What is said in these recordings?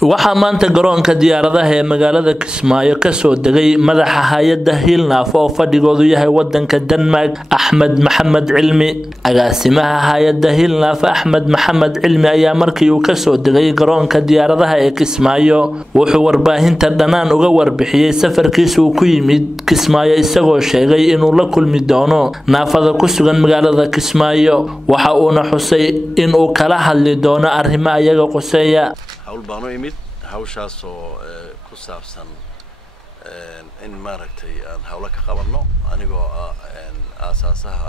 waxaa maanta garoonka diyaaradaha ee magaalada Kismaayo ka soo degay madaxa hay'adda Hiilnaaf oo fadhigoodu yahay wadanka Denmark Axmed Maxamed Cilmi agaasimaha hay'adda Hiilnaaf Axmed Maxamed Cilmi ayaa markii uu ka soo degay garoonka diyaaradaha ee Kismaayo wuxuu warbaahinta dhanaan uga warbixiyay safarkiisa uu ku yimid Kismaayo isagoo sheegay inuu la kulmi doono naafada ku sugan magaalada Kismaayo waxa uuna xusay inuu kala hadli doono arrimaha iyaga quseeya hawl baanu imid hawshaas oo ku saabsan in maaragtay aan hawlo ka qabanno anigoo aasaasaha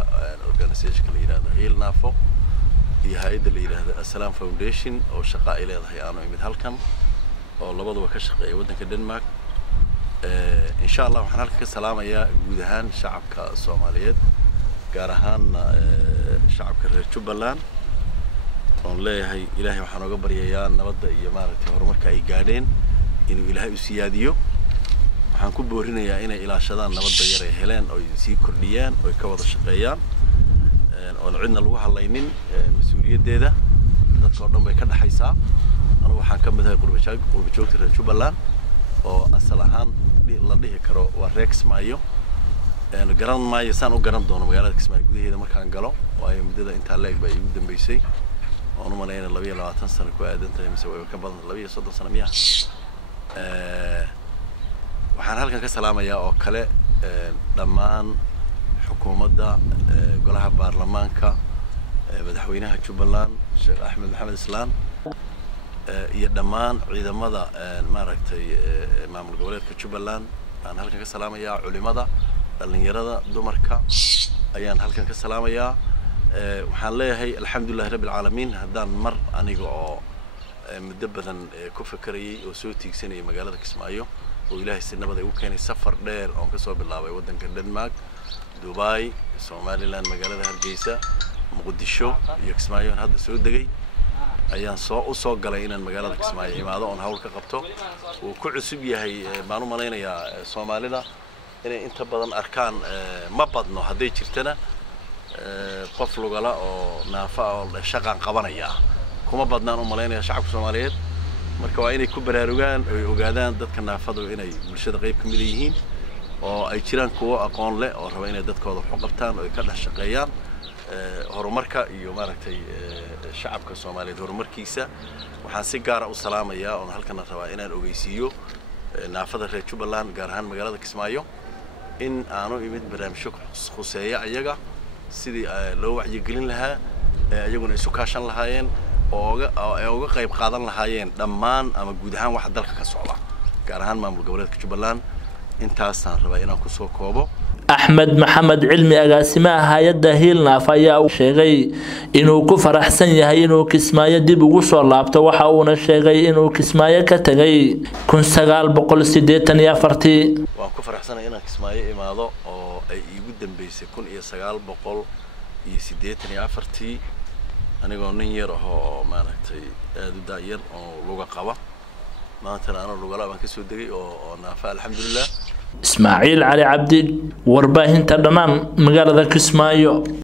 organization la yiraahdo Hiilnaaf iyo hay'adda la yiraahdo Assalam Foundation oo shaqo ay leedahay aanu imid halkan oo labaduba ka shaqeeya wadanka Denmark insha Allah waxaan halka ka salaamayaa guud ahaan shacabka Soomaaliyeed gaar ahaan shacabka reer Jubbaland on leeyahay ilaahay waxaan uga baryayaa nabadda iyo maaragtay horumarka ay gaadheen inuu ilaahay u siyaadiyo waxaan ku boorinayaa inay ilaashadaan nabadda yar ay heleen oo sii kordhiyaan oo ka wada shaqeeyaan oo cidna lagu halaynin mas'uuliyadeeda dadka oo dhan bay ka dhaxaysaa anigu waxaan ka mid ahay qurba joogta reer Jubbaland oo asal ahaan la dhihi karo waa Rex Maayo garan maayo saan u garan doono magaalada Kismaayo gudaheeda markaan galo waayo muddada inta leeg bay ugu dambeysay أنا ملاين اللبية لو أتنسى كواد أنت مسوي كبر اللبية صدق سنة مياه وحنا هلك كسلامة يا أكلة لمان حكومة دا قلها برلمان كا بدحوينها جبلان الشيخ أحمد محمد إسلام يدمان عيد ماذا ما ركتي مع الجولات كجبلان أنا هلك كسلامة يا علماء دا اللي يردا دمركا أيان هلك كسلامة يا waxaan leeyahay alxamdulillaah rabbil caalamiin hadaan mar aniga oo muddo badan ku fakarayay oo soo tiigsanay magaalada Kismaayo oo ilaahay si nabad ah u keenay safar dheer oo ka soo bilaabay wadanka Denmark Dubai Somaliland magaalada Hargeysa Muqdisho iyo Kismaayo hadda soo degay ayaan soo galay inaan magaalada Kismaayo imaado oo hawl ka qabto oo ku cusub yahay baan u maleynayaa Soomaalida inay inta badan arkaan ma badno haday jirtana qof lugala oo naafa oo shaqan qabanaya kuma badnaan u maleynaya shacabka Soomaaliyeed marka waa inay ku baraarugaan oo ogaadaan dadka naafadu inay bulshada qayb ka mid yihiin oo ay jiraan kuwa aqoon leh oo raba inay dadkooda wax u qabtaan oo ay ka dhex shaqeeyaan horumarka iyo maaragtay shacabka Soomaaliyeed horumarkiisa waxaan si gaar ah u salaamayaa oo halkan rabaa inaan ogeysiiyo naafada reer Jubbaland gaar ahaan magaalada Kismaayo in aanu imid barnaamijyo khuseeya ayaga sidii loo wacyigelin lahaa ayaguna isu kaashan lahaayeen oo uga qayb qaadan lahaayeen dhammaan ama guud ahaan wax dalka ka socda gaar ahaan maamul goboleedka Jubbaland intaas aan rabaa inaan ku soo koobo Axmed Maxamed Cilmi agaasimaha hay'adda Hiilnaaf ayaa sheegay inuu ku faraxsan yahay inuu Kismaayo dib ugu soo laabto waxa uuna sheegay inuu Kismaayo ka tagay 1984 waan ku faraxsanahay inaan Kismaayo imaado oo ay igu dambeysay 1984 anigoo nin yar oo maaragtay aad u daayar oo luga qaba maanta ana luga la baan ka soo degay oo naafa alxamdulillah Ismaaciil Cali Cabdi warbaahinta dhanaan magaalada Kismaayo